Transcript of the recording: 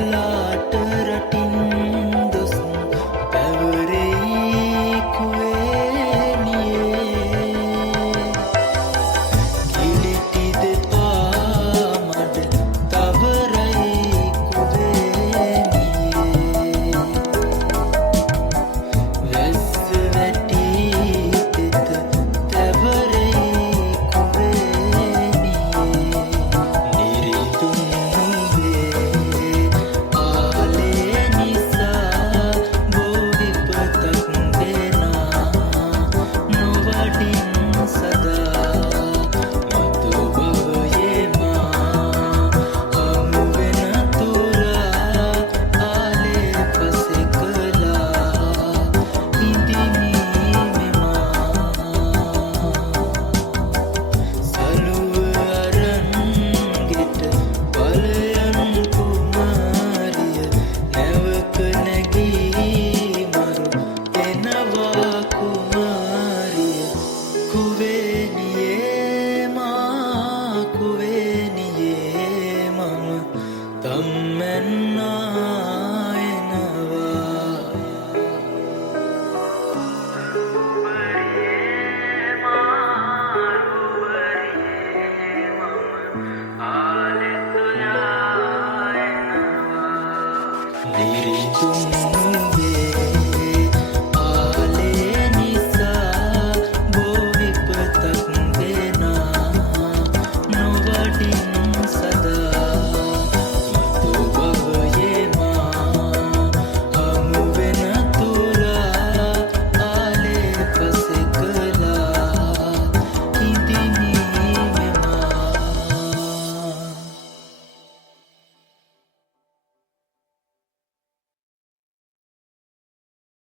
ලාට රටින් දොස් පැවරෙයි කුවේනියේ කිලිටි දෙපා මඩ තවරයි කුවේනියේ වැස්ස වැටී තෙත තැවරෙයි කුවේනියේ නිරිඳුන් නුඹේ ආලේ නිසා බෝ විපතක් දෙනා නොවඩින් සදා මතු භවයේ මා හමු වෙන තුරා ආලේ පසෙ කළා ඉඳිමි මෙමා සලුව අරන් ගෙට බලයන් කුමාරිය නැවක නැගී මරු එනවා කුමාරිය කුවේනියේ මා කුවේනියේ මම තම්මැන්නා එනවා නිරිඳුන්